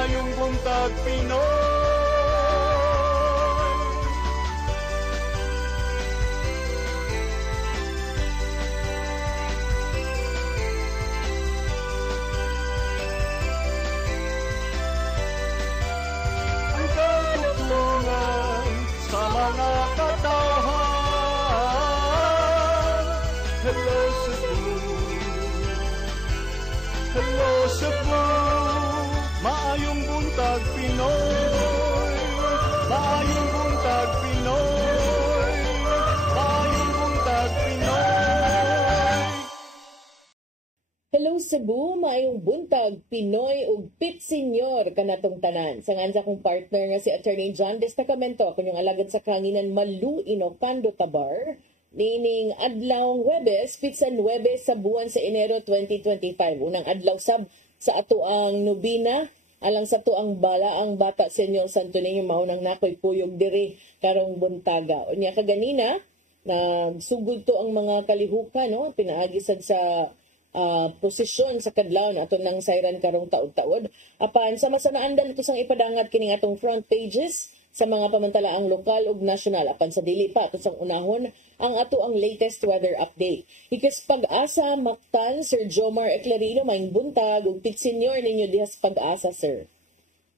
maayong buntag Pinoy. Ang katutulungan sa mga katawhan. Hello Cebu, hello Cebu, maayong buntag Pinoy, maayong buntag Pinoy, maayong buntag Pinoy. Hello Cebu, maayong buntag Pinoy ug Pit Senior kanatong tanan. Sangan sa akong partner nga si Attorney John Destacamento, kunyong alagad sa kanginan Malu Inocando Tabar. Nining adlawng Huwebes, pitsan Huwebes sa buwan sa Enero 2025. Unang adlaw sab sa ato ang nobina, alang sa to ang bala ang bata Senyor Santo Niño maunang nakoy puyog diri karong buntaga. Unya kaganina, nagsugod to ang mga kalihukan, no? Pinaagisad sa posisyon sa kadlawon ato ng siren karong taud-taud. Apan sama sa naandan ito sang ipadangat kining atong front pages sa mga pamantalaang lokal ug nasyonal. Apan sa dili pa ato sang unahon ang ato ang latest weather update. Ikas Pag-asa Mactan, Sir Jomar Eclarino, maing buntag ug Pit Senior ninyo dihas Pag-asa, sir.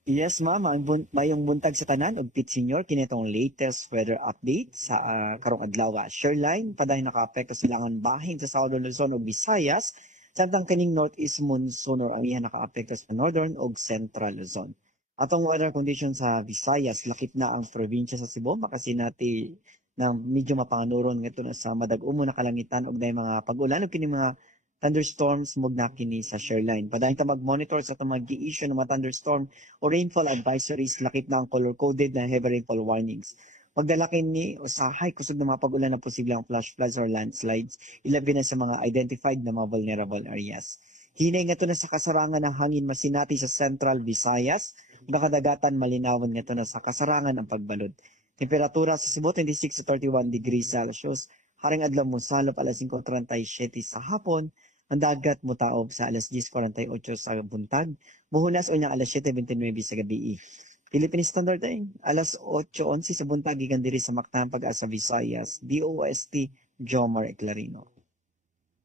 Yes, ma'am. Mayong buntag sa tanan og Pit Senior kinitong latest weather update sa karong adlaw. Shoreline padayon nakaapekto sa silangan bahin sa Southern Luzon ug Visayas, samtang kining northeast monsoon or ang iya nakaapekto sa Northern ug Central Luzon. Atong weather condition sa Visayas, lakip na ang probinsya sa Cebu, makasinati na medyo mapanganuron ngadto na sa madag-umo na kalangitan og nay mga pag-ulan ug kini mga thunderstorms mugna kini sa shoreline. Padayon ta mag-monitor sa itong mag-i-issue ng mga thunderstorm o rainfall advisories, lakip na ang color-coded na heavy rainfall warnings. Magdala kini usahay kusog na mga pag-ulan na posible ang flash floods or landslides, ilabi na sa mga identified na mga vulnerable areas. Hinay nga to na sa kasarangan ng hangin masinati sa Central Visayas, bakadagatan malinawon nga to na sa kasarangan ang pagbalod. Temperatura sa Cebu 26 to 31 degrees Celsius, haring adlaw mo salop alas 5:37 sa hapon, ang dagat mutaob sa alas 10:48 sa buntag, muhunas unya alas 7:29 sa gabi. Philippine Standard Time, alas 8:11 sa buntag gikan diri sa Mactan, Pag-asa, Visayas, DOST Jomar Eclarino.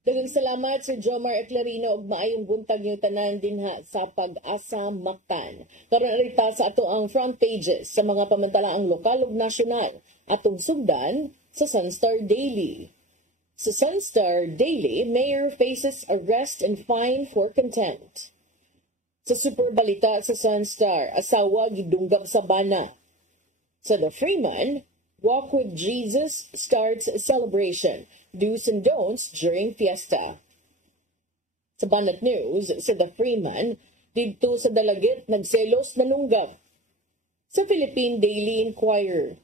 Daghang salamat Sir Jomar Eclarino ug maayong buntag niyo tanan dinha sa Pag-asa Mactan. Karon arita sa ato ang front pages sa mga pamantalaang lokal ug nasyonal. Atong sugdan sa Sunstar Daily. Sa Sunstar Daily, Mayor faces arrest and fine for contempt. Sa Super Balita sa Sunstar, asawa gidunggab sa bana. Sa The Freeman, Walk with Jesus starts celebration. Do's and don'ts during fiesta. Sa Banat News, sa The Freeman, didto sa Dalagit nagselos nanunggab. Sa Philippine Daily Inquirer,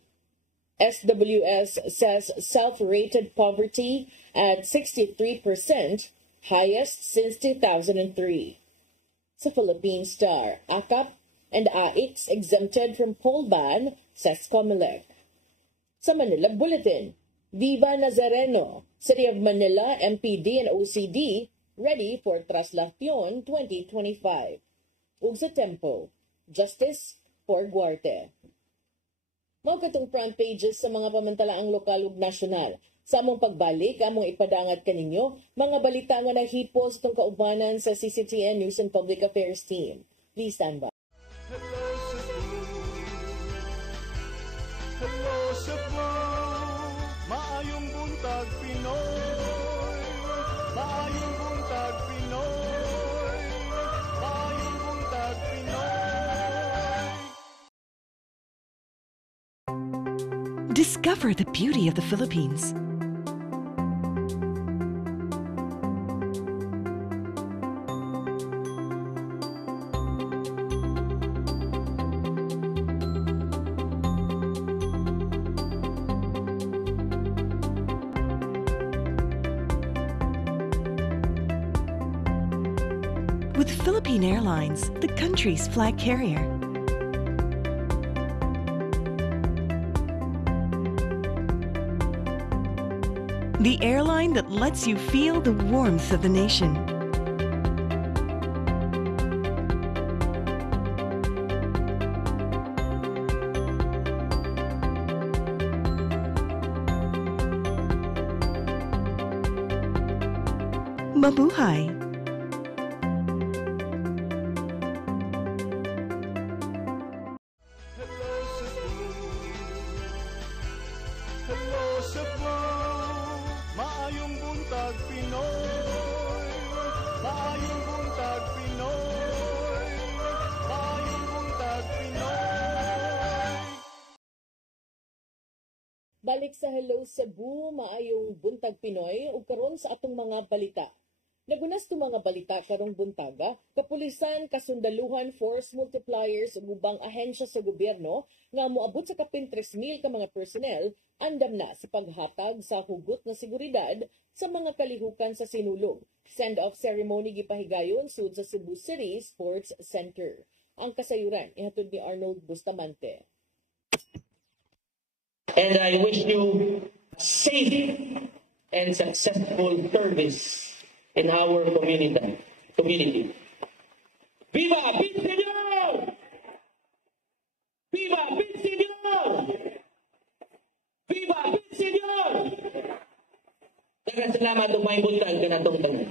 SWS says self-rated poverty at 63%, highest since 2003. Sa Philippine Star, AKAP and AIX exempted from poll ban, says COMELEC. Sa Manila Bulletin, Viva Nazareno, City of Manila, MPD and OCD, ready for Traslacion 2025. Ug sa Tempo, Justice for Guarte. Mao katong front pages sa mga pamantalaang lokal ug nasyonal. Sa among pagbalik, among ipadangat kaninyo, mga balita nga nahipos itong kaubanan sa CCTN News and Public Affairs Team. Please stand by. Hello Cebu, hello Cebu, maayong buntag Pinoy, maayong buntag Pinoy, maayong buntag Pinoy. Discover the beauty of the Philippines. With Philippine Airlines, the country's flag carrier. The airline that lets you feel the warmth of the nation. Mabuhay! Hello Cebu, hello Cebu, maayong buntag Pinoy, maayong buntag Pinoy, maayong buntag Pinoy. Balik sa Hello Cebu, maayong buntag Pinoy ug karon sa atong mga balita. Nagunas to mga balita karong buntaga, kapulisan, kasundaluhan, force multipliers ug ubang ahensya sa gobyerno nga moabot sa kapin 3,000 ka mga personnel andam na sa paghatag sa hugot nga seguridad sa mga kalihukan sa sinulog. Send-off ceremony gipahigayon sud sa Cebu City Sports Center. Ang kasayuran ihatod ni Arnold Bustamante. And I wish you safe and successful service in our community. Viva Pit Senyor! Viva Pit Senyor! Viva Pit Senyor! Daghang salamat ug may buntag kanatong tanan.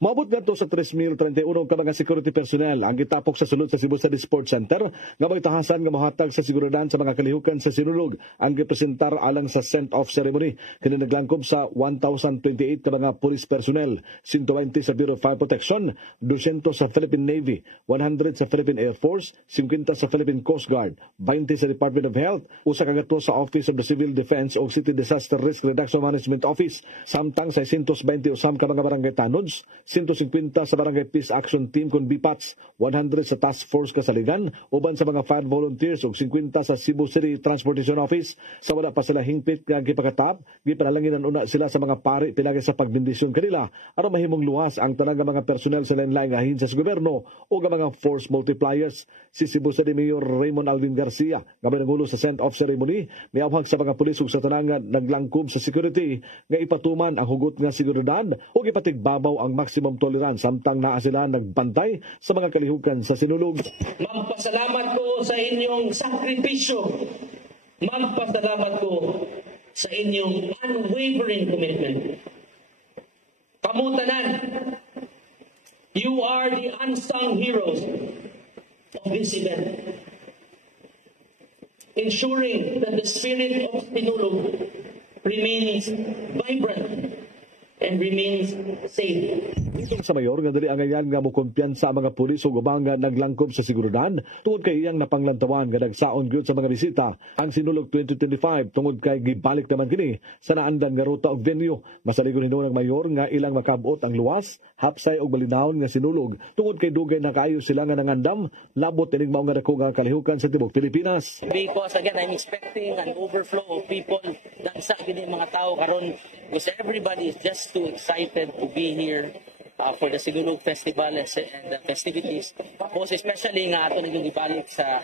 Maabot ngadto sa 3,031 ka mga security personnel ang gitapok sa sulod sa Cebu City Sports Center nga may tahasan nga mohatag sa seguridad sa mga kalihukan sa sinulog ang gipresentar alang sa send-off ceremony kini naglangkob sa 1,028 ka mga police personnel, 120 sa Bureau of Fire Protection, 200 sa Philippine Navy, 100 sa Philippine Air Force, 50 sa Philippine Coast Guard, 20 sa Department of Health, usa ka gatlo sa Office of the Civil Defense o City Disaster Risk Reduction Management Office, samtang 620 usam ka mga barangay tanods, 150 sa Barangay Peace Action Team kung BPATS, 100 sa Task Force Kasaligan, uban sa mga fire volunteers ug 50 sa Cebu City Transportation Office. Sa wala pa sila hingpit nga gipakatap, gipanalanginan una sila sa mga pari pinagi sa pagbendisyon kanila aron mahimong luwas ang tanang nga mga personnel sa lain-laing ahensya sa gobyerno o nga mga force multipliers. Si Cebu City Mayor Raymond Alvin Garcia nga may nangulo sa send-off ceremony, miawhag sa mga pulis ug sa tanang nga naglangkob sa security nga ipatuman ang hugot nga seguridad ug ipatigbabaw ang maximum tolerance samtang naa sila nagbantay sa mga kalihukan sa sinulog. Magpasalamat ko sa inyong sakripisyo. Magpasalamat ko sa inyong unwavering commitment. Kamutanan, you are the unsung heroes of this event. Ensuring that the spirit of Sinulog remains vibrant and remains safe. Itong sa mayor nga dali angayan nga mo kumpiyansa sa mga pulis ug ubang nga naglangkob sa seguridad tungod kay iyang napanglantawan nga nagsaon gyud sa mga bisita ang Sinulog 2025 tungod kay gibalik naman kini sa naandan nga ruta ug venue. Masaligon hinuon ng mayor nga ilang makabot ang luwas, hapsay ug balinahon nga sinulog tungod kay dugay na kaayo sila nga nangandam labot ining mao nga dako nga kalihukan sa tibuok Pilipinas. Because again, I'm expecting an overflow of people. Dansa gini mga tao karon because everybody is just too excited to be here for the Sinulog Festival and the festivities. Most especially nga ato naging ibalik sa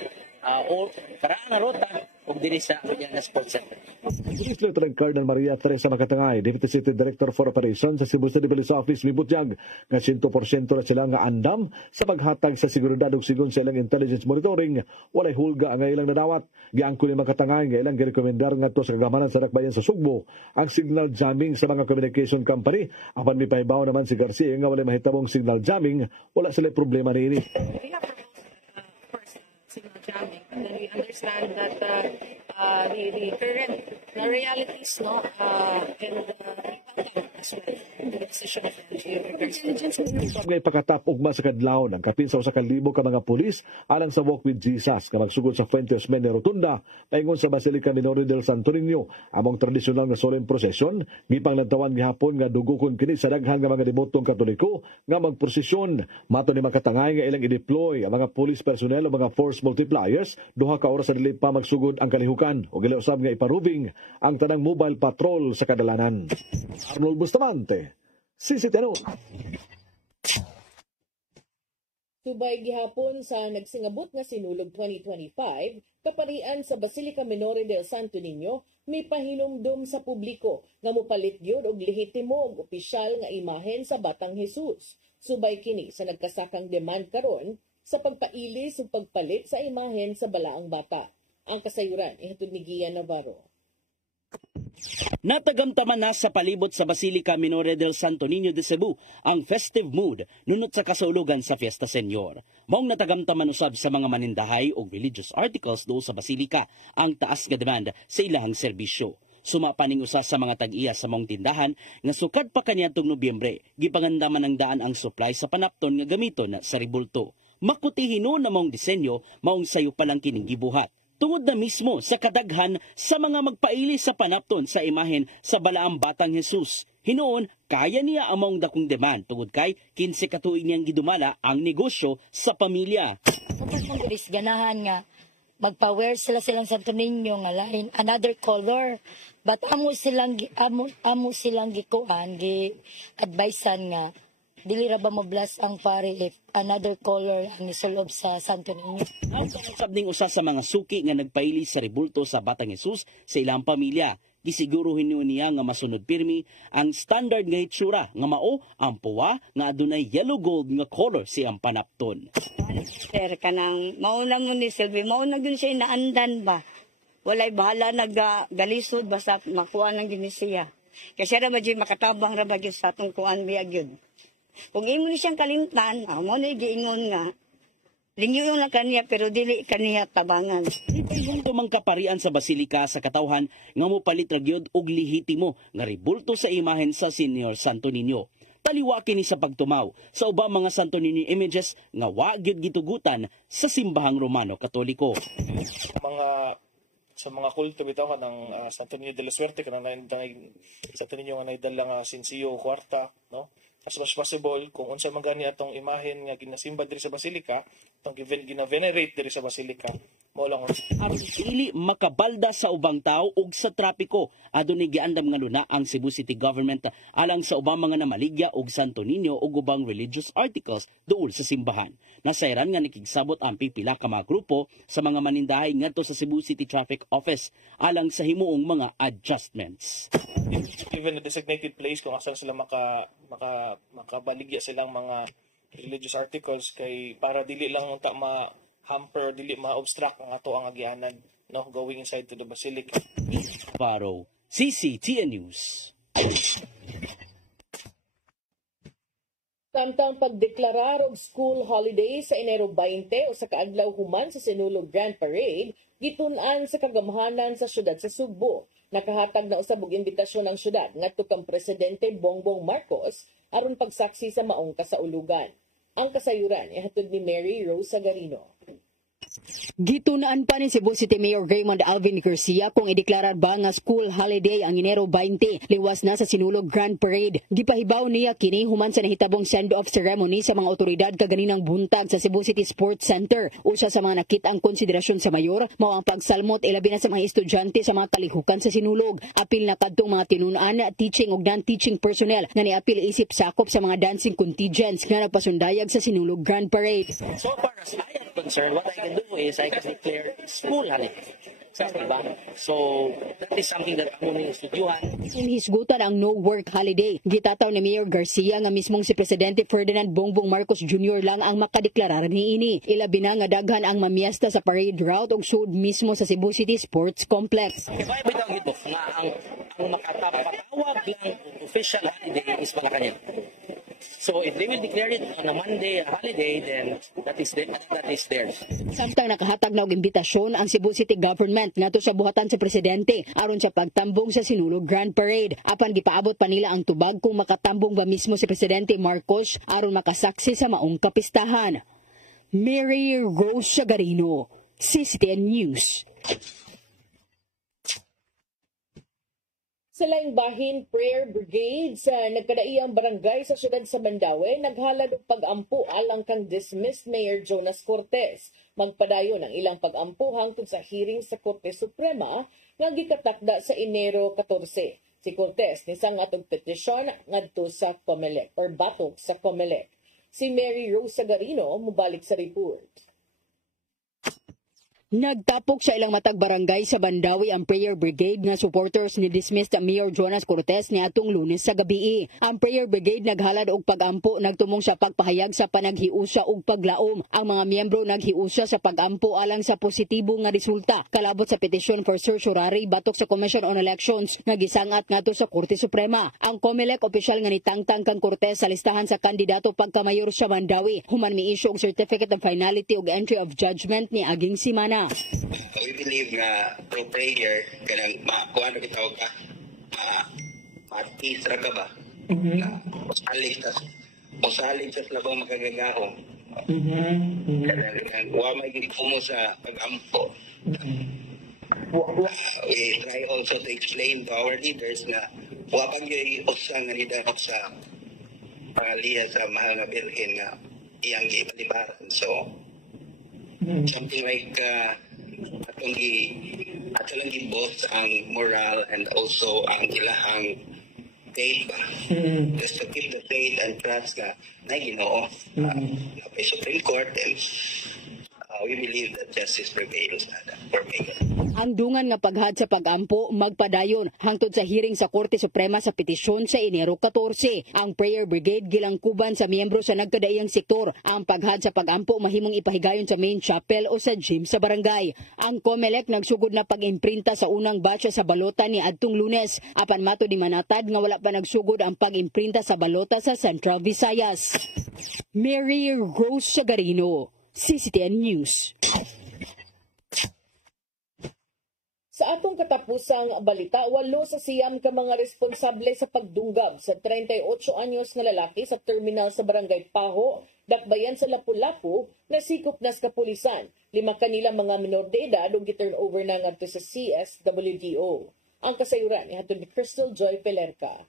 karaan nga ruta ug diri sa Mariana Sports Center. Police Lieutenant Colonel Maria Teresa Makatangay, Deputy City Director for Operations sa Cebu City Police Office, mibutyag nga 100% na sila nga andam sa paghatag sa seguridad ug sigon sa ilang intelligence monitoring, walay hulga ang ilang nadawat. Giangko ni Makatangay nga ilang girekomendar ngadto sa kagamanan sa dakbayan sa Sugbo ang signal jamming sa mga communication company. Apan may pahibaw naman si Garcia nga walay mahitabong signal jamming, wala sila problema niini. We have of course, signal jamming. And then we understand that the current realities, no, and as well, the decision of the LGU. Ngay pakatap ugma sa kadlawon ang kapin sa 1,000 ka mga pulis alang sa Walk with Jesus nga magsugod sa Fuentes Mene Rotunda paingon sa Basilica Minore del Santo Niño. Among tradisyonal nga solemn procession gipanglantawan gihapon nga dugokon kini sa daghang nga mga debotong Katoliko nga magprosesyon. Mato ni Makatangay nga ilang i-deploy ang mga police personnel o mga force multipliers duha ka oras sa dili pa magsugod ang kalihukan o gilausab nga iparubing ang tanang mobile patrol sa kadalanan. Arnold Bustamante, CCTV. Subay gihapon sa nagsingabot nga Sinulog 2025, kaparian sa Basilica Minore del Santo Niño, may pahinumdum sa publiko nga mopalit gyud og lehitimo ug opisyal nga imahen sa Batang Jesus. Subay kini sa nagkasakang demand karon sa pagpailis ug pagpalit sa imahen sa balaang bata. Ang kasayuran ihatod ni Gian Navarro. Natagamtaman na sa palibot sa Basilica Minore del Santo Niño de Cebu ang festive mood nunot sa kasaulugan sa Fiesta Señor. Maong natagamtaman usab sa mga manindahay o religious articles do sa Basilica ang taas nga demand sa ilahang serbisyo. Sumapaning usa sa mga tag-iya sa maong tindahan nga sukad pa kaniadtong Nobyembre, gipangandaman ang daan ang supply sa panapton nga gamiton sa ribulto. Makutihino na maong disenyo, maong sayo palang kining gibuhat. Tungod na mismo sa kadaghan sa mga magpaili sa panapton sa imahen sa balaang batang Jesus. Hinoon, kaya niya ang maong dakong demand tungod kay 15 ka tuig niyang gidumala ang negosyo sa pamilya. Tapos mong gulis, ganahan nga, magpa-wear silang Santo Niño nga lain, another color. But amo silang gikuan, gi-advisean nga, dili ra ba mablas ang pare if another color ang nisulob sa Santo Niño. Ang sabning usa sa mga suki nga nagpaili sa ribulto sa Batang Jesus sa ilang pamilya. Gisiguruhin niya nga masunod pirmi ang standard nga hitsura nga mao ang puwa nga adunay yellow gold nga color siyang panapton. Sir, kanang mauna mo ni Silvi, mauna gun siya inaandan ba? Walay bahala naggalisod basta makuha ng ginisiya. Kasi ra ba dyan makatabang ra ba sa atong kuan biya gyud. Kung imo ni siyang kalimtan, mo na giingon nga, lingyo lang kaniya pero dili kaniya tabangan. Ipayong tumang kaparian sa Basilica sa katawhan nga mo palit ra gyud og lehitimo nga ribulto sa imahen sa Senior Santo Niño. Taliwa kini sa pagtumaw sa ubang mga Santo Niño images nga wa gyud gitugutan sa simbahang Romano Katoliko. Sa mga kulto bitaw ng Santo Niño de la Suerte kanang Santo Niño nga naidala nga sinsiyo kwarta, no? As much possible kung unsa man gani atong imahen nga ginasimba diri sa Basilica, atong gina-venerate diri sa Basilica, mao lang aron dili makabalda sa ubang tao ug sa trapiko. Adunay giandam nga luna ang Cebu City Government alang sa ubang mga namaligya og Santo Niño ug ubang religious articles duol sa simbahan. Nasayran nga nakigsabot ang pipila ka mga grupo sa mga manindahay ngadto sa Cebu City Traffic Office alang sa himuong mga adjustments. Even a designated place kung asan sila makabaligya silang mga religious articles kay para dili lang unta ma-hamper, dili ma-obstruct ang ato ang agyanan, no, going inside to the basilica. Paro, CCTN News. Samtang pagdeklarar og school holiday sa Enero 20 o sa kaadlaw human sa Sinulog Grand Parade, gitun-an sa kagamhanan sa syudad sa Subo. Nakahatag na usab og imbitasyon ng syudad ngadto kang Presidente Bongbong Marcos aron pagsaksi sa maong kasaulugan. Ang kasayuran ihatod ni Mary Rose Sagarino. Gitunaan pa ni Cebu City Mayor Raymond Alvin Garcia kung ideklarar ba nga school holiday ang Enero 20 liwas na sa Sinulog Grand Parade. Gipahibaw niya kini human sa nahitabong send-off ceremony sa mga otoridad kaganinang buntag sa Cebu City Sports Center. Usa sa mga nakita ang konsiderasyon sa mayor mao ang pagsalmot ilabi na sa mga estudyante sa mga kalihukan sa Sinulog. Apil na kadtong mga tinunan, teaching ug non-teaching personnel nga niapil isip sakop sa mga dancing contingents nga nagpasundayag sa Sinulog Grand Parade. So far as I am concerned, what I can do is I can declare school holiday. Diba? So, that is something that ako nang estudyuhan. Hisgutan ang no-work holiday. Gitataw ni Mayor Garcia nga mismong si Presidente Ferdinand Bongbong Marcos Jr. lang ang makadeklarar niini. Ilabi na nga daghan ang mamiesta sa parade route ug sud mismo sa Cebu City Sports Complex. Kaya bitaw gito nga ang makatapatawag lang official holiday is Malacanang. So if they will declare it on a Monday a holiday, then that is theirs. Samtang nakahatag na og imbitasyon ang Cebu City Government ngadto sa buhatan sa presidente aron sa pagtambong sa Sinulog Grand Parade. Apan gipaabot pa nila ang tubag kung makatambong ba mismo si Presidente Marcos aron makasaksi sa maong kapistahan. Mary Rose Sagarino, CCTN News. Sa laing bahin, prayer brigade sa nagkadaiyang barangay sa syudad sa Mandaue naghalad og pag-ampo alang kang dismissed Mayor Jonas Cortez. Magpadayon ang ilang pag-ampo hangtod sa hearing sa Korte Suprema nga gikatakda sa Enero 14. Si Cortez nisang atong petisyon ngadto sa COMELEC or batok sa COMELEC. Si Mary Rose Sagarino mubalik sa report. Nagtapok sa ilang matag barangay sa Bandawi ang Prayer Brigade nga supporters ni dismissed Mayor Jonas Cortez ni atong Lunes sa gabi. Ang Prayer Brigade naghalad og pagampo nagtumong sa pagpahayag sa panaghiusa og paglaom. Ang mga miyembro naghiusa sa pagampo alang sa positibo nga resulta kalabot sa petisyon for certiorari batok sa Commission on Elections nga gisangat ngadto sa Korte Suprema. Ang COMELEC opisyal nga nitangtang kang Cortez sa listahan sa kandidato pagkamayor sa Bandawi. Human mi-issue og certificate of finality ug entry of judgment ni aging simana. We believe na pro prayer kanang makuha na bitaw ka matisra ka ba musalig sa labang makagagahong kanang wa may gikumo sa pag-ampo. We try also to explain to our leaders na wa pag yung usang nga nidahok sa pangalihan sa mahal na bilhin na iyang gipalibaran. So something like atong gi-boss ang moral and also ang ilahang faith ba. Just to keep the faith and trust na Ginoo na Supreme Court, and we believe that justice prevails na for Mayor. Ang dungan nga paghad sa pagampo magpadayon hangtod sa hearing sa Korte Suprema sa petisyon sa Enero 14. Ang Prayer Brigade gilangkuban sa miyembro sa nagkadaiyang sektor. Ang paghad sa pagampo mahimong ipahigayon sa main chapel o sa gym sa barangay. Ang COMELEC nagsugod na pag-imprinta sa unang batch sa balota ni adtong Lunes. Apan mato di manatad nga wala pa nagsugod ang pag-imprinta sa balota sa Central Visayas. Mary Rose Sagarino, CCTN News. Sa atong katapusang balita, 8 sa siyam ka mga responsable sa pagdunggab sa 38 anyos na lalaki sa terminal sa Barangay Paho, Dakbayan sa Lapu-Lapu, nasikop na sa kapulisan. 5 kanila mga minor de edad o giturn over na ngadto sa CSWDO. Ang kasayuran ni hatod ni Crystal Joy Pelerca.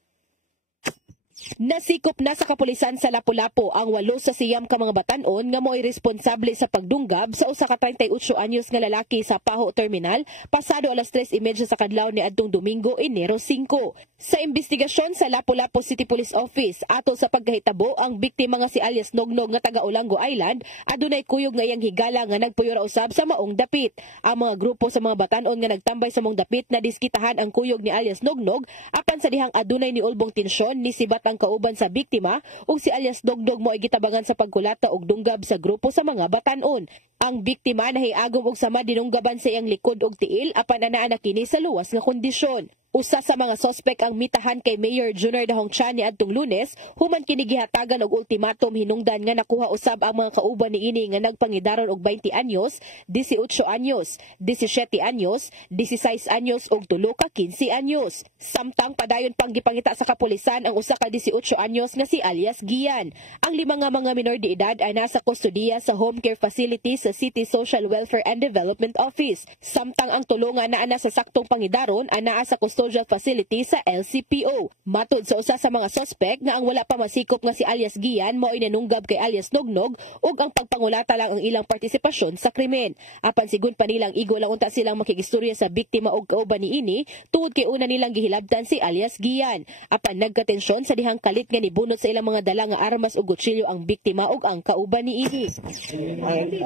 Nasikop na sa kapulisan sa Lapu-Lapu ang 8 sa siyam ka mga batan-on nga mo'y responsable sa pagdunggab sa usa ka 38 anyos nga lalaki sa Paho Terminal pasado alas 3:30 sa kadlaw ni adtong Domingo, Enero 5. Sa investigasyon sa Lapu-Lapu City Police Office ato sa pagkahitabo ang biktima nga si alias Nognog nga taga Olango Island adunay kuyog nga iyang higala nga nagpuyo ra usab sa maong dapit. Ang mga grupo sa mga batan-on nga nagtambay sa maong dapit na diskitahan ang kuyog ni alias Nognog apan sa dihang adunay ni ulbong tensyon ni sibat ang kauban sa biktima ug si alias Dogdog mo ay gitabangan sa pagkulata og dunggab sa grupo sa mga batan-on. Ang biktima nahiagom og sama dinunggaban sa iyang likod og tiil apan anaa na kini sa luwas nga kondisyon. Usa sa mga sospek ang mitahan kay Mayor Junior Dahong Chan ni adtong Lunes, human kini gihatagan og ultimatum hinungdan nga nakuha usab ang mga kauban niini nga nagpangidaron og 20 anyos, 18 anyos, 17 anyos, 16 anyos ug 3 ka 15 anyos. Samtang padayon pang gipangita sa kapulisan ang usa ka 18 anyos nga si alias Gian. Ang 5 nga mga minor de edad ay nasa kustodiya sa home care facility sa City Social Welfare and Development Office. Samtang ang 3 nga naa sa saktong pangidaron anaa sa custodial facility sa LCPO. Matud sa usa sa mga suspect nga ang wala pa masikop nga si alias Gian mao inanunggab kay alias Nognog ug ang pagpangulata lang ang ilang partisipasyon sa krimen. Apan sigun pa nilang igo lang unta silang makigistorya sa biktima ug kauban niini tungod kay una nilang gihilabtan si alias Gian. Apan nagkatensyon sa dihang kalit nga nibunot sa ilang mga dala nga armas ug gutsilyo ang biktima ug ang kauban niini.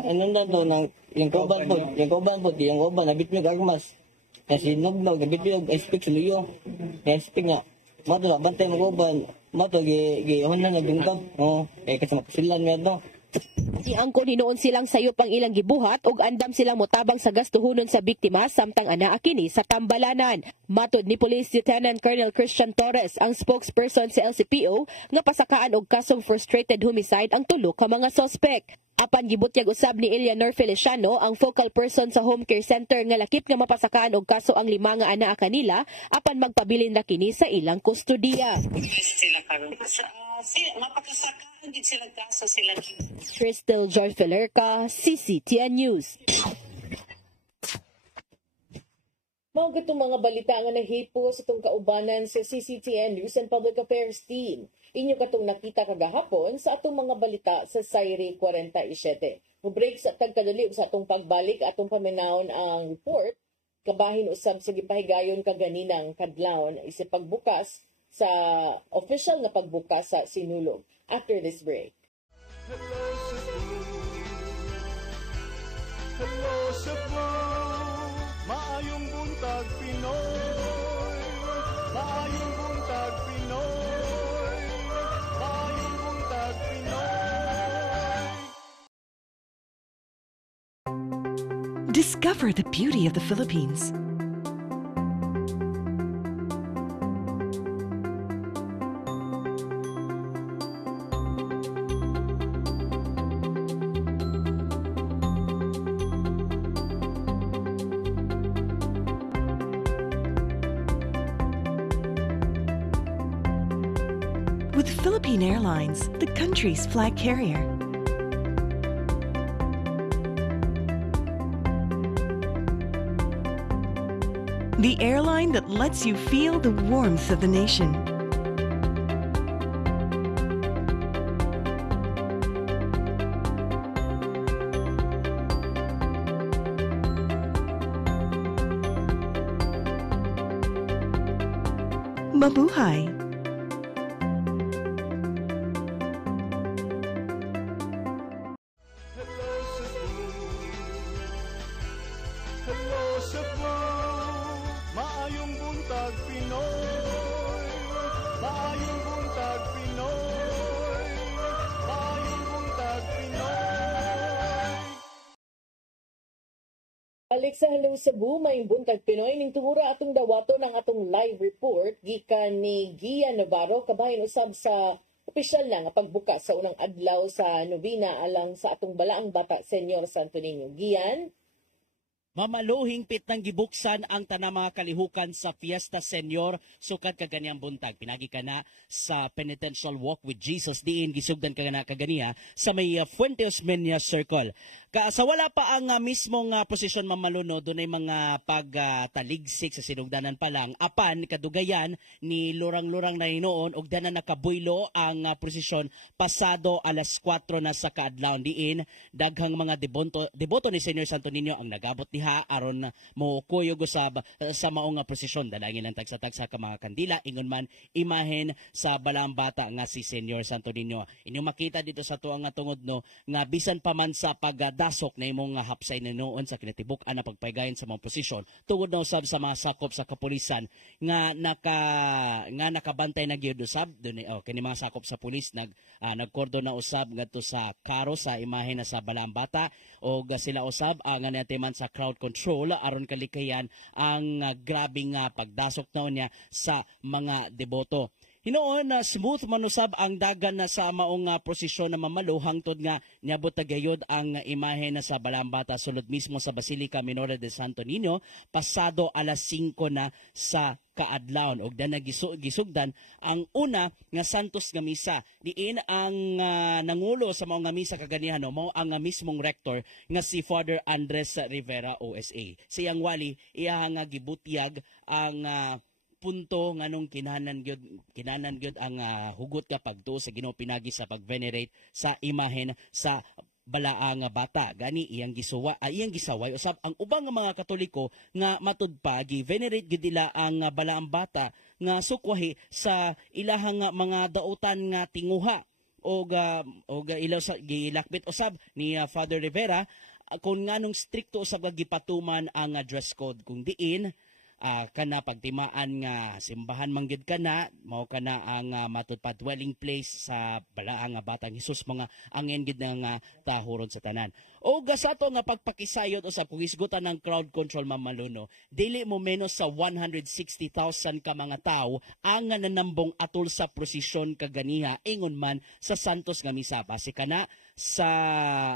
Anong daw nang yung kauban nabitmig armas. Kasi Nognog, nabitmig speak sa liyo. Speak nga, mato na, bantay mag-uban, mato, gihon na nagdungkab. Kasi mapasilan nga daw. Iangkon hinoon silang sayop ang ilang gibuhat ug andam silang motabang sa gastuhonon sa biktima samtang anaa kini sa tambalanan. Matud ni Police Lieutenant Colonel Christian Torres, ang spokesperson sa LCPO, nga pasakaan og kasong frustrated homicide ang 3 ka mga suspect. Apan gibutyag usab ni Eleanor Feliciano, ang focal person sa home care center nga lakip nga mapasakaan og kaso ang 5 nga anaa kanila apan magpabilin na kini sa ilang kustodiya. Mapakasakaan din sila kaso sila. Crystal Joy Pelerca, CCTN News. Mao gitong mga balita nga nahipo sa itong kaubanan sa CCTN News and Public Affairs Team. Inyo katong nakita kagahapon sa atong mga balita sa Sairi 47. Mubreak sa tagkadali sa atong pagbalik atong paminawon ang report. Kabahin usab sa gipahigayon kaganinang kadlawon isip pagbukas sa official na pagbukas sa Sinulog. After this break. Hello. Cebu, maayong buntag Pinoy, maayong buntag Pinoy, maayong buntag Pinoy. Discover the beauty of the Philippines. With Philippine Airlines, the country's flag carrier. The airline that lets you feel the warmth of the nation. Mabuhay! Hello Cebu, maayong buntag Pinoy, maayong buntag Pinoy, maayong buntag Pinoy. Balik sa Hello Cebu, may buntag Pinoy ning tumura atong dawato ng atong live report gikan ni Gian Navarro kabahin usab sa opisyal na nga pagbuka sa unang adlaw sa nobina alang sa atong balaang bata Senyor Santo Niño. Gian. Mamaluhing pit ng gibuksan ang tanang mga kalihukan sa Fiesta Senyor sukat kaganyang buntag. Pinagi ka na sa Penitential Walk with Jesus diin gisugdan ka na kaganiya sa may Fuentes Menia Circle. Sa wala pa ang mismong posisyon mamaluno, doon ay mga pagtaligsik sa sinugdanan pa lang. Apan, kadugayan ni lurang-lurang na hinoon og danan nakabuylo ang posisyon pasado alas 4 na sa kaadlawon diin. Daghang mga deboto ni Senyor Santo Niño ang nagabot diha aron mo kuyog usab sa maong posisyon. Dalangin ang tagsa-tagsa ka mga kandila, ingon man imahen sa balaang bata nga si Senyor Santo Niño. Inyong makita dito sa tuang nga tungod no, nga bisan pa man sa dasok na imong hapsay na noon sa kinatibuk-an na pagpaygayon sa mga posisyon tungod na usab sa mga sakop sa kapulisan nga nakabantay na gyud usab dunay kini mga sakop sa pulis nagkordon na usab ngadto sa karo sa imahe na sa balaang bata o sila usab nga natiman sa crowd control aron kalikayan ang grabing pagdasok noon niya sa mga deboto. Hinoon na smooth manusab ang dagan na sa maong prosesyon na mamalo hangtod nga niabot tagayod ang imahe na sa balaang bata sulod mismo sa Basilica Menor de Santo Niño pasado alas 5 na sa kaadlawon og dana gisugdan ang una nga santos nga misa diin ang nangulo sa maong nga misa kaganihan mao ang mismong rector nga si Father Andres Rivera OSA. Siyang wali iya nga gibutyag ang punto nganong kinanan gyud ang hugot ka pagtuo sa Ginoo pinagi sa pagvenerate sa imahen sa balaang bata. Gani iyang gisaway usab ang ubang mga Katoliko nga matud pa gi-venerate gid nila ang balaang bata nga sukwahi sa ilahang mga dautan nga tinguha og ilaw sa gilakbit usab ni Father Rivera kung nganong strikto usab gipatuman ang dress code kung diin kana pagtimaan nga simbahan manggid kana mao kana ang matud pa dwelling place sa balaang batang Hesus mga angin gid nga tahuron sa tanan. O sa ato nga pagpakisayod usab kung isgutan ng crowd control mamaluno, dili mo menos sa 160,000 ka mga tawo ang nanambong atol sa prosesyon kaganiha ingon man sa Santos nga misa. Base kana sa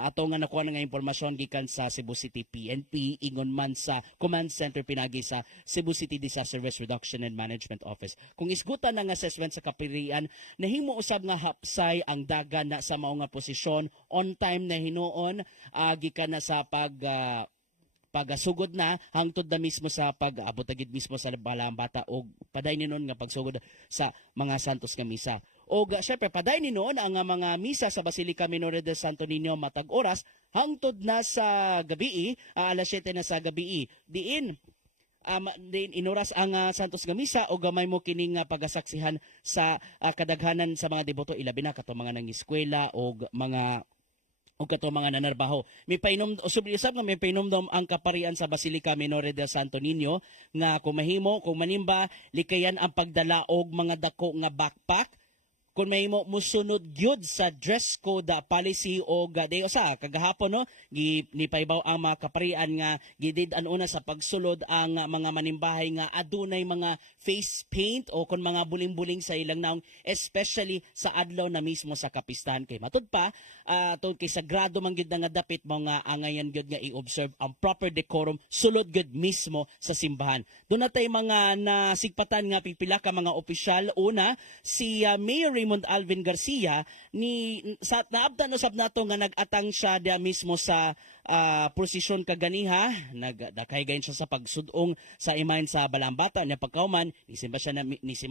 ato nga nakuha nga impormasyon gikan sa Cebu City PNP ingon man sa command center pinagi sa Cebu City Disaster Risk Reduction and Management Office. Kung isgutan ng assessment sa kapilian, nahimo usab nga hapsay ang dagan na sa mao nga posisyon on time na hinuon gikan na sa pagasugod na hangtod na mismo sa pag-abot agid mismo sa balaang bata o paday ni noon nga pagsugod sa mga santos nga misa. O syempre paday ni noon ang mga misa sa Basilica Menor de Santo Niño matag oras hangtod na sa gabi alas 7 na sa gabi diin inuras ang santos nga misa o gamay mo kining pagasaksihan sa kadaghanan sa mga deboto ilabi na kato mga nang eskwela o mga o kato mga nanarbaho. May painom usab nga may painomdom ang kaparian sa Basilica Minore del Santo Niño nga kung mahimo kung manimba likayan ang pagdala og mga dako nga backpack kung may mo musunod gyud sa dress code policy o day usa kagahapon no nipaibaw ang mga kaparian nga gidid-an una sa pagsulod ang mga manimbahay nga adunay mga face paint o kung mga buling-buling sa ilang naong especially sa adlaw na mismo sa kapistahan kay matud pa tungod kay sagrado man gyud nga dapit mga angayan gyud nga i-observe ang proper decorum sulod gyud mismo sa simbahan. Doon natay mga nasigpatan nga pipila ka mga opisyal una si Mayor Raymond Alvin Garcia naabdan usab nato nga nag-atang siya dia mismo sa prosesyon kaganiha nagdakaygayon siya sa pagsudong sa imahen sa Balambata nya pagkauman nisimba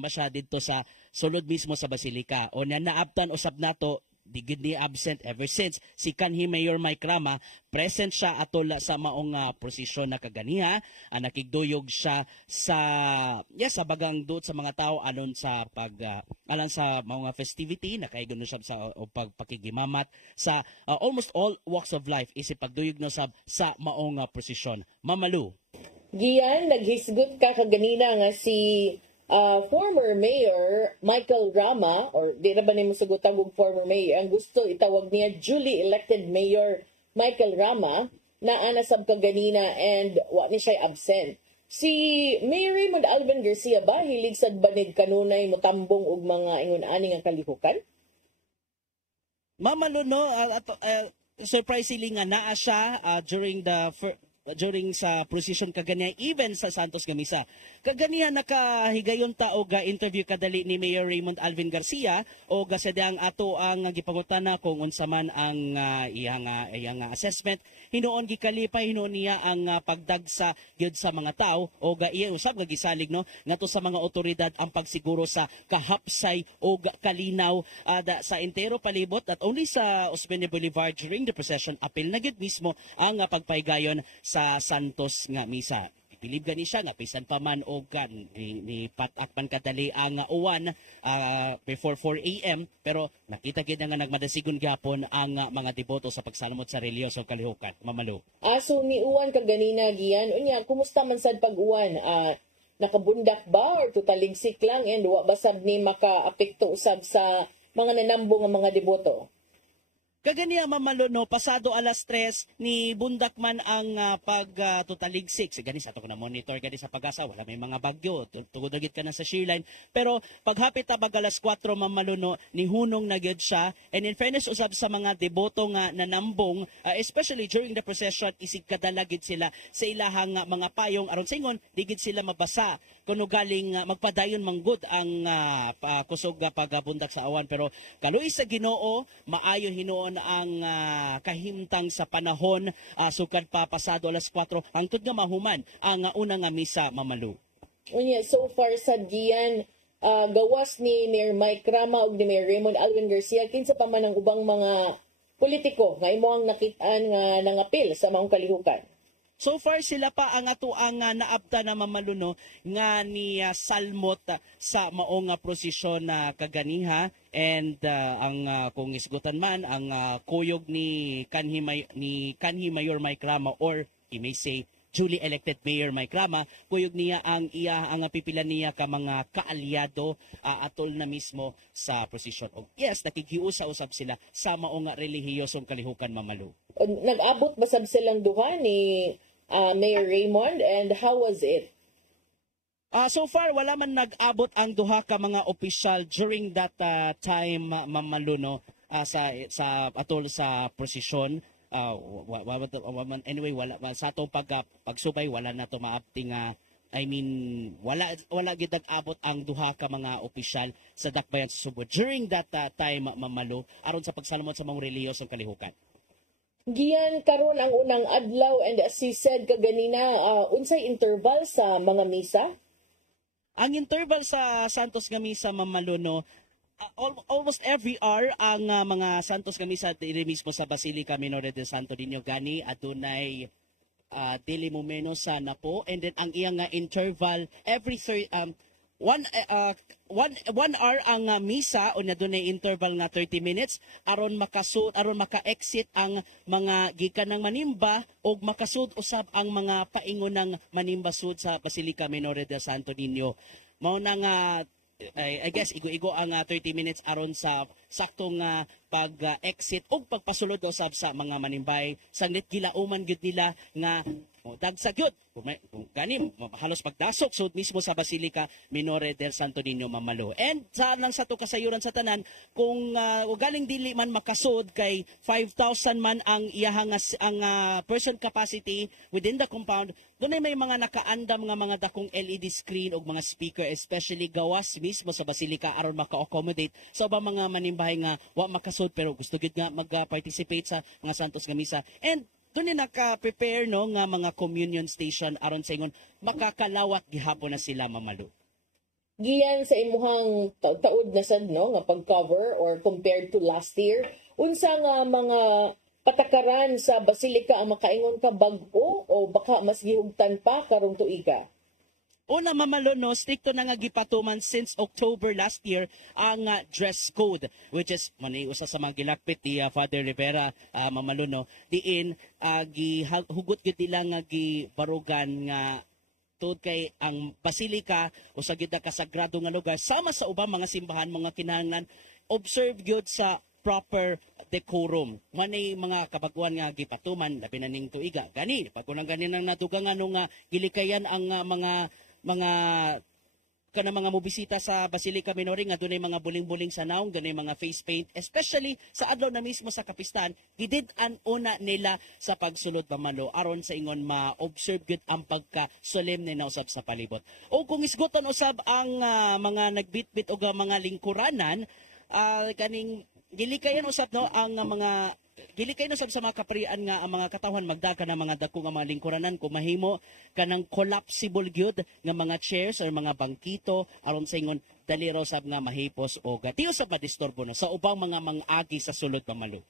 siya didto sa sulod mismo sa Basilica o naabdan usab nato di gid ni absent ever since si kanhi Mayor Mike Rama present siya atol sa maong prosesyon na kaganiha nakigduyog siya sa bagang duot sa mga tao anon sa alang sa mga festivity nakaigon siya sa pagpakigimamat sa almost all walks of life isip pagduyog no sa maong prosesyon. Mamalu Gian, naghisgot ka kaganina nga si former Mayor Michael Rama, or di na ba niya masagutag og former Mayor, ang gusto itawag niya duly elected Mayor Michael Rama, na anasab kaganina and wa ni siya absent. Si Mayor Raymond Alvin Garcia ba, hilig sad banid kanunay motambong og mga ingon-ani nga kalihukan? Mamalo no, surprisingly nga naa siya during sa procession kaganiya even sa Santos nga misa. Kaganiya nakahigayon ta og interview kadali ni Mayor Raymond Alvin Garcia o gasadang ato ang gipangutana kung unsa man ang iyang assessment hinuon gikalipay hinuon niya ang pagdagsa gyud sa mga tao o iya usab nga gisalig no ngadto sa mga otoridad ang pagsiguro sa kahapsay o kalinaw sa entero palibot at only sa Osmeña Boulevard during the procession apil na gyud mismo ang pagpaygayon sa Santos nga misa. Ipilib gani siya nga pisan pa man og ni patak man kadali ang uwan before 4 a.m. pero nakita gid nga nagmadasigon gyapon ang mga deboto sa pagsalamot sa relihiyosong kalihukan. Mamalo. So ni uwan kaganina Gian, unya kumusta man sad pag-uwan? Nakabundak ba or tutaligsik lang and wa basab ni makaapekto usab sa mga nanambo nga mga deboto? Kaganiya mamalo no pasado alas 3 ni bundak man ang pagtutaligsik. Gani sa ato ko na monitor gani sa Pag-asa wala may mga bagyo tugod gid ka na sa shearline pero paghapit ta alas 4 mamalo no ni hunong na gyud siya and in fairness usab sa mga deboto nga nanambong especially during the procession isig kadala gid sila sa ilahang mga payong aron singon di gid sila mabasa kuno galing magpadayon manggod ang kusog pagabundak sa awan pero kaluoy sa Ginoo maayo hinuon ang kahimtang sa panahon sukad pa pasado alas 4 hangtod nga mahuman ang una nga misa Mamalu. Unya so far sa Gian gawas ni Mayor Mike Rama ug ni Mayor Raymond Alvin Garcia kinsa pa man ang ubang mga politiko nga imong nakit-an nga nangapil sa maong kalihukan. So far sila pa ang ato ang naabta na Mamaluno nga ni salmot sa maong prosesyon na kaganiha and ang kung isgutan man ang kuyog ni kanhi Mayor Mike Rama or you may say duly elected Mayor Mike Rama kuyog niya ang pipila niya ka mga kaalyado atol na mismo sa prosesyon. Yes, nakikiusa-usab sila sa maong relihiyosong kalihukan Mamalu. Nag-abot ba sab silang duha ni Mayor Raymond and how was it? So far wala man nag-abot ang duha ka mga opisyal during that time Mamaluno sa atol sa prosesyon. Anyway wala sa atong pagsubay wala na to maabting wala gid nag-abot ang duha ka mga opisyal sa dakbayan sa Subo during that time Mamalu aron sa pagsalamot sa mga relihiyosong kalihukan. Gian karon ang unang adlaw and as you said kaganina unsay interval sa mga misa? Ang interval sa Santos nga misa Mamaluno almost every hour ang mga Santos nga misa diri mismo sa Basilica Minore del Santo Niño gani adunay dili mo menos sana po and then ang iyang interval every one hour ang misa o na dunay interval nga 30 minutes aron maka-exit ang mga gikan ng manimba o makasud usab ang mga paingon ng manimba sud sa Basilica Menor del Santo Niño. Mao na nga I guess igo-igo ang 30 minutes aron sa saktong pag-exit o pagpasulod usab sa mga manimbay. Sanglit gilauman gyud nila nga dagsa gyud gani halos pagdasok sud mismo sa Basilica Menor del Santo Niño Mamalo. And sa nang sa to kasayuran sa tanan kung galing dili man makasud kay 5,000 man ang iyahang ang person capacity within the compound. Dunay may mga nakaandam nga mga dakong LED screen o mga speaker especially gawas mismo sa Basilica aron maka-accommodate sa ubang mga manimbahay nga wa makasud pero gusto gid nga mag-participate sa mga santos nga misa. And doon naka-prepare no nga mga communion station aron sa ingon makakalawat gihapon na sila Mamalo. Giyan sa imuhang taud na sad no nga pag-cover or compared to last year, unsa nga mga patakaran sa Basilica ang makaingon ka bag-o o baka mas gihugtan pa karong tuiga? Una Mamalo no, stricto na nga gipatuman since October last year ang dress code which is mani usa sa mga gilakpit ni Father Rivera Mamalo no, diin gihugot gyud nila nga gibarugan nga tod kay ang Basilica usa gyud ka sagrado nga lugar sama sa ubang mga simbahan mga kinahanglan observe gyud sa proper decorum. Manay mga kabaguan nga gipatuman labi na ning tuiga. Gani pag kunang gani nang natugang nga gilikayan ang mga mga mobisita sa Basilica Menor nga dunay mga buling-buling sa naong, dunay mga face paint, especially sa adlaw na mismo sa kapistan, gidid-an una nila sa pagsulod Mamalo aron sa ingon ma-observe gyud ang pagka-solemne na usab sa palibot. O kung isgutan usab ang mga nagbitbit og mga lingkuranan, kaning gilikayan usab no ang mga gilikayan usab sa mga kaprian nga ang mga katawhan magdaka ng mga dako nga mga lingkuranan kung mahimo kanang collapsible gyud nga mga chairs or mga bangkito aron sa ingon dali raw sab nga mahipos o gatiyo sa madisturbo no sa ubang mga mangagi sa sulod Mamalo.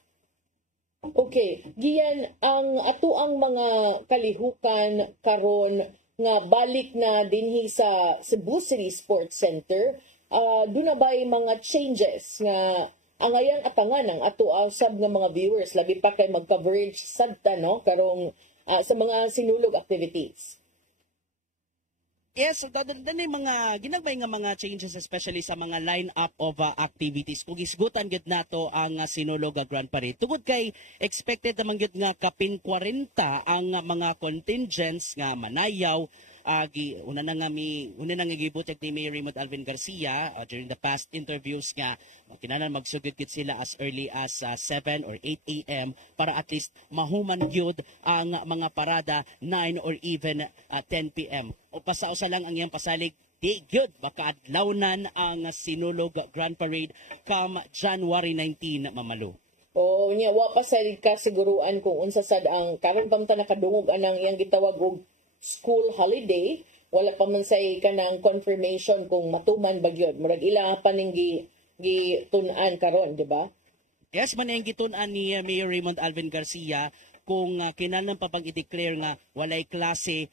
Okay, giyan ang atuang mga kalihukan karon nga balik na dinhi sa Cebu City Sports Center. Doon na ba mga changes nga ang ayang atangan ng ato sab nga mga viewers labi pa kay mag-coverage sadta no karong sa mga sinulog activities? Yes, so danay mga ginagmay nga mga changes especially sa mga line-up of activities. Kung isgutan gid nato ang sinulog Grand Parade. Tungod kay expected naman gid nga kapin 40 ang mga contingents nga manayaw. Una na nga gibutag ni Mayor Raymond Alvin Garcia during the past interviews nga kinanan magsugod gid sila as early as 7 or 8 a.m. para at least mahuman gyud ang mga parada 9 or even 10 p.m. O pasausa lang ang iyang pasalig di gyud baka adlawnan ang sinulog Grand Parade come January 19 Mamalo. O nya wa pa sa ka siguruan kung unsa sad ang karon pamta nakadungog anang iyang gitawag og school holiday, wala pa man say kanang confirmation kung matuman ba gyud. Murag ila pa ning gitun-an karon, di ba? Yes, man ang gitun-an ni Mayor Raymond Alvin Garcia kung kinahanglan pa pag i-declare nga walay klase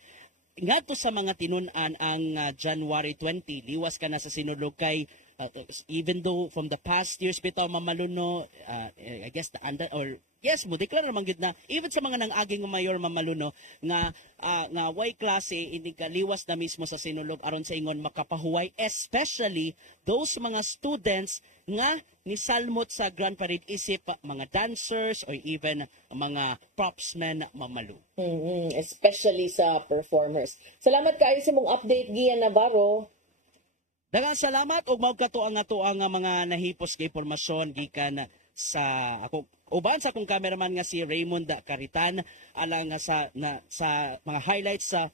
ngadto sa mga tinun-an ang January 20 liwas ka na sa sinulog kay even though from the past years bitaw Mamalo no, I guess the under or yes mo deklara naman gid na even sa mga nang-aging mayor Mamalo no nga way klase hindi kaliwas na mismo sa sinulog aron sa ingon makapahuway especially those mga students nga nisalmot sa Grand Parade isip mga dancers or even mga propsmen Mamalo. Especially sa performers. Salamat kaayo sa mong update Gian Navarro. Daghang salamat ug mao kato ang ato ang mga nahipos kay impormasyon gikan sa ako uban sa akong cameraman nga si Raymond Caritan alang sa mga highlights sa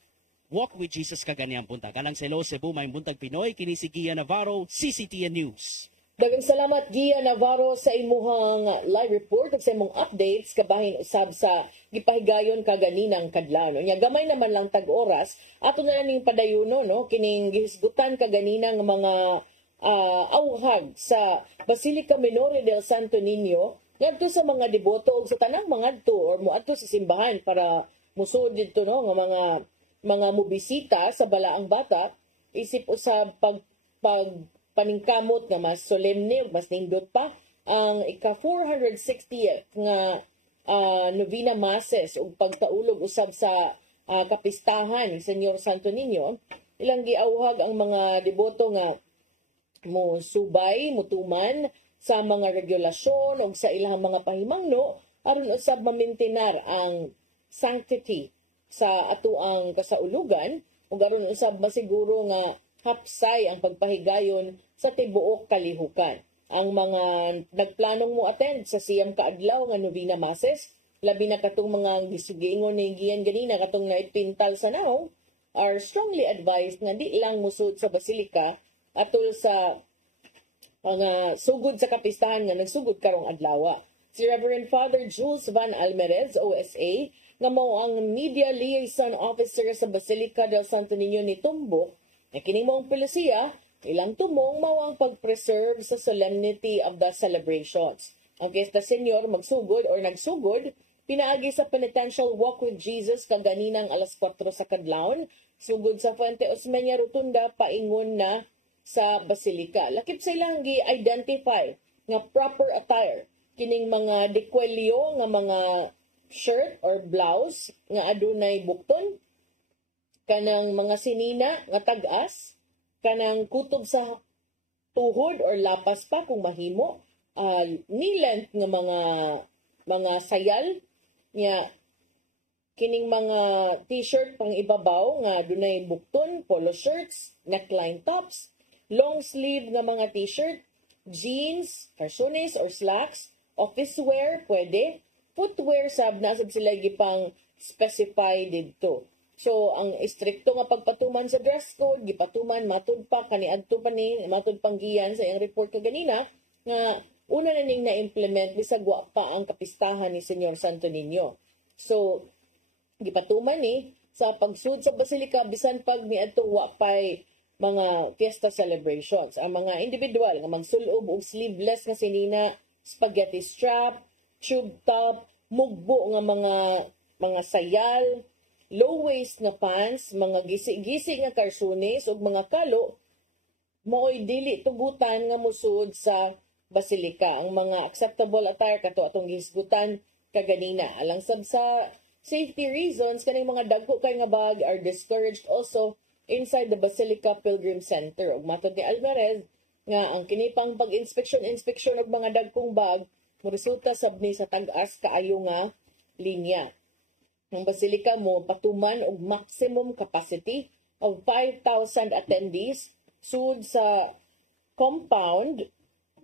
Walk with Jesus kaganiyang buntag. Alang sa Cebu may buntag Pinoy kini si Gian Navarro, CCTN News. Daghang salamat Gian Navarro sa imuhang live report ug sa imong updates kabahin usab sa gipahigayon kaganinang kadlaw. Nya gamay naman lang tag-oras ato na ning padayuno no kining gihisgutan kaganinang mga awhag sa Basilica Menor del Santo Niño ngadto sa mga deboto ug sa tanang mga adto or moadto sa simbahan para musud didto no nga mga mobisita sa Balaang Bata. isip usab paningkamot nga mas solemne, mas nindot pa ang ika-460th nga Novena Masses ug pagtaulog usab sa kapistahan ni Senyor Santo Niño. Ilang giauhag ang mga deboto nga mo subay, mutuman sa mga regulasyon o sa ilang mga pahimangno aron usab mamintinar ang sanctity sa atuang kasaulugan ug aron usab masiguro nga hapsay ang pagpahigayon sa tibuok kalihukan. Ang mga nagplanong mo attend sa siyam kaadlaw nga Novena Masses, labi na katong mga gisugiingon ni Gian ganina katong naipintal sa naong, are strongly advised nga di lang musud sa basilika atol sa sugod sa kapistahan nga nagsugod karong adlaw. Si Reverend Father Jules Van Almerez, OSA, nga mao ang Media Liaison Officer sa Basilica del Santo Niño ni Tumbok, na kining maong pilisiya, ilang tumong mao ang pag-preserve sa solemnity of the celebrations. Ang Fiesta Senior magsugod or nagsugod, pinaagi sa Penitential Walk with Jesus kaganinang alas 4 sa kadlawon, sugod sa Fuente Osmeña Rotunda, paingon na sa Basilika. Lakip silang gi-identify nga proper attire. Kining mga dekwelyo nga mga shirt or blouse nga adunay bukton, kanang mga sinina nga tag-as, kanang kutob sa tuhod or lapas pa kung mahimo, knee-length nga mga sayal, nga kining mga t-shirt pang ibabaw nga dunay bukton, polo shirts, neckline tops, long sleeve nga mga t-shirt, jeans, calzones or slacks, office wear, pwede, footwear sab na sab sila gipang specify didto. So ang istrikto nga pagpatuman sa dress code gipatuman matud pa kaniadto pa ni matud panggiyan sa iyang report kaganina nga una na ning na-implement bisag wa pa ang kapistahan ni Senyor Santo Niño. So gipatuman ni sa pagsud sa basilika bisan pag niadto wa pay mga fiesta celebrations. Ang mga individual nga magsulob og sleeveless nga sinina, spaghetti strap, tube top, mugbo nga mga sayal, low-waist nga pants, mga gisi-gisi nga karsunes ug mga kalo, mooy dili tugutan nga musud sa basilika. Ang mga acceptable attire kato atong gihisgutan kaganina. Alang sab sa safety reasons, kaning mga dagko kay nga bag are discouraged also inside the Basilica Pilgrim Center. Ug matod ni Alvarez nga ang kinipang pag-inspeksyon og mga dagkong bag resulta sabni sa tag-as kaayo nga linya. Ang basilika mo patuman og maximum capacity of 5,000 attendees sud sa compound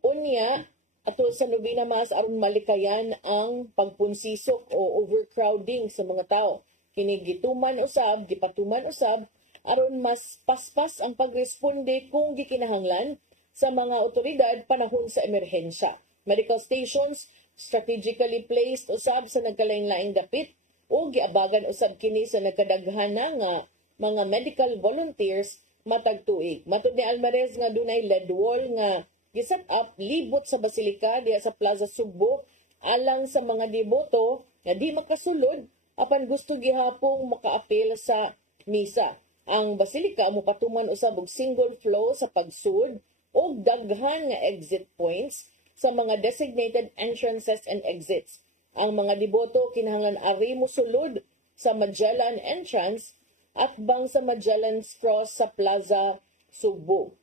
unya atol sa Novena Mass aron malikayan ang pagpunsisok o overcrowding sa mga tao. Kini gituman usab, gipatuman usab aron mas paspas ang pagresponde kung gikinahanglan sa mga otoridad panahon sa emerhensya. Medical stations strategically placed usab sa nagkalain-laing dapit o giabagan usab kini sa nagkadaghan na nga mga medical volunteers matag tuig. Matud ni Almarez nga dunay lead wall nga giset up libot sa basilika diha sa Plaza Sugbo alang sa mga deboto nga di makasulod apan gusto gihapong makaapil sa misa. Ang basilika mopatuman usab og single flow sa pagsud o daghan nga exit points sa mga designated entrances and exits. Ang mga deboto kinahanglan ari mosulod sa Magellan entrance at bang sa Magellan's Cross sa Plaza Sugbo.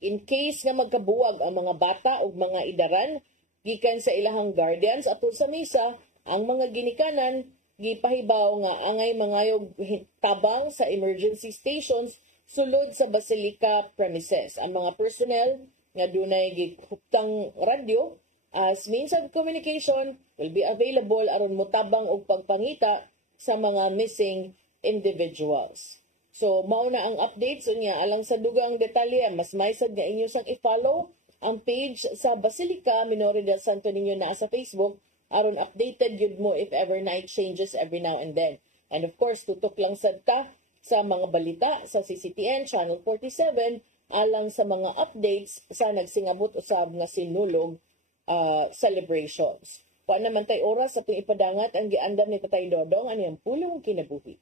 In case nga magkabuwag ang mga bata o mga idaran gikan sa ilahang guardians atol sa misa, ang mga ginikanan gipahibaw nga angay mangayog tabang sa emergency stations sulod sa basilika premises. Ang mga personnel nga dunay gihuptang radyo as means of communication will be available aron motabang og pagpangita sa mga missing individuals. So mao na ang updates unya alang sa dugang detalye mas maysad nga inyo sang i-follow ang page sa Basilica Minore del Santo Niño na sa Facebook aron updated yun mo if ever night changes every now and then. And of course, tutok lang sad ka sa mga balita sa CCTN Channel 47 alang sa mga updates sa nagsingabot usab nga sinulog celebrations. Wa naman tay oras sa tuwing ipadangat ang giandam ni Tatay Dodong aniyang pulong kinabuhi.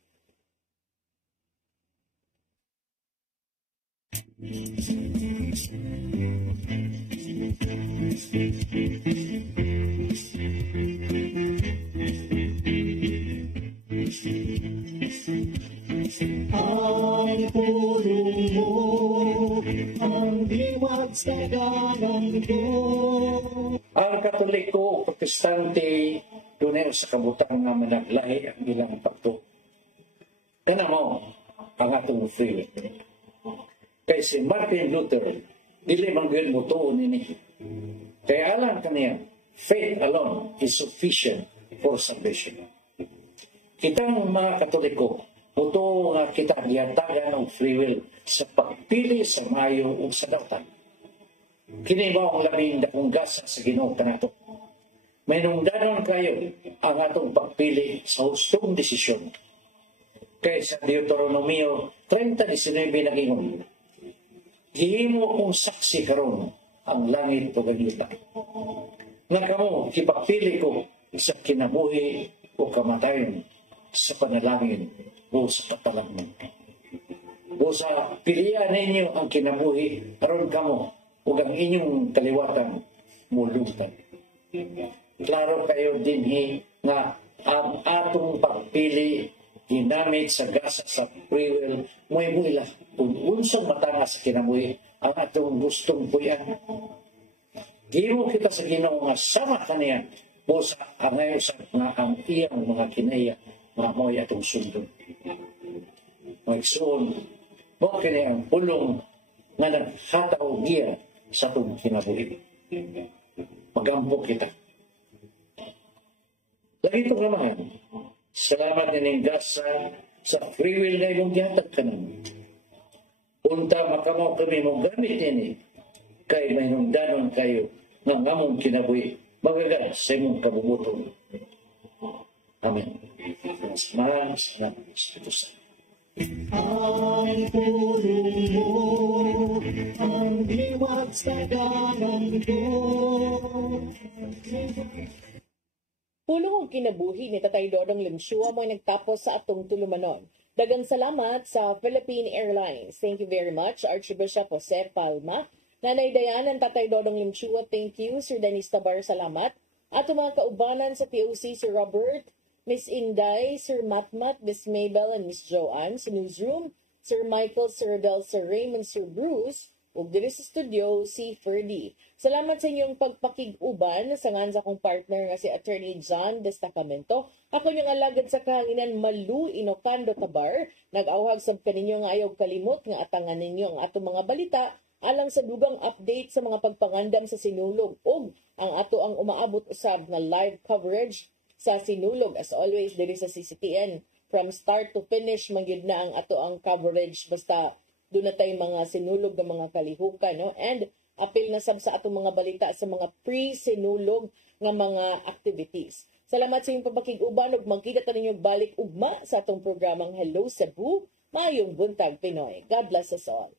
Ang pulong mo, ang liwat sa ganang ko. Ang Katoliko, Protestante, doon sa kabutang nga managlahi ang ilang pagto. Kana mo ang atong free will. Kay si Martin Luther, dili man gyud mo tuon ini. Kaya alam kaniya, faith alone is sufficient for salvation. Kitang mga Katoliko, muto nga kita gihatagan ng free will sa pagpili sa mayo o sa dautan. Kini mo ang labing dakong gasa sa Ginoo kanato. May nungdanon kayo ang atong pagpili sa hustong desisyon. Kaya sa Deuteronomio 30:19 nag-ingon, gihimo kong saksi karon ang langit o gagita. Nga kamo, kipagpili ko sa kinabuhi o kamatayon, sa panalangin o sa patalangman. O sa pilihan ninyo ang kinabuhi, karon kamo, o ang inyong kaliwatan, mulutan. Klaro kayo din nga ang atong pagpili ginamit sa gasa sa free will, may mula kung unsang matanga sa kinabuhi ang atong gustong puyan. Giro kita sa Ginoo nga sama kaniya o sa angay sa nga ang iyang mga kinaya nga mo'y atong sundon. Magsuon, mo kaniya ang pulong nga naghataw giya sa atong kinabuhi. Magampok kita. Lagi ito naman, salamat nining gasa sa free will na imong gihatag ka naman. Unta makamaw kami mong gamit nini, kay may nungdanon kayo ng among kinabuhi, magagal sa imong kabubutong. Amen. Salamat sa Espiritu Santo. Ang pulong mo, ang liwat sa ganang ko. Pulong ang kinabuhi ni Tatay Dodong Limshua mo nagtapos sa atong tulumanon. Dagang salamat sa Philippine Airlines. Thank you very much, Archbishop Jose Palma. Nanay Dayanan, Tatay Dodong Limshua, thank you. Sir Dennis Tabar, salamat. At mga kaubanan sa TOC, Sir Robert, Miss Inday, Sir Matmat, Miss Mabel, and Miss Joanne sa newsroom, Sir Michael, Sir Del, Sir Raymond, Sir Bruce, ug diri sa studio, si Ferdy. Salamat sa inyong pagpakig-uban sa ngansa kong partner nga si Attorney John Destacamento. Ako niyong alagad sa kahanginan Malu Inocando Tabar. Nag-awhag sab kaninyo nga ayaw kalimot nga atangan ninyo ang atong mga balita alang sa dugang update sa mga pagpangandam sa Sinulog ug ang ato ang umaabot usab nga live coverage sa Sinulog. As always, diri sa CCTN. From start to finish, magyud na ang ato ang coverage basta doon na tayong mga sinulog ng mga kalihukan, no? And apil na sab sa atong mga balita sa mga pre-sinulog ng mga activities. Salamat sa inyong papakig-uban ug magkita ta ninyo balik ugma sa atong programang Hello Cebu, Maayong Buntag Pinoy. God bless us all.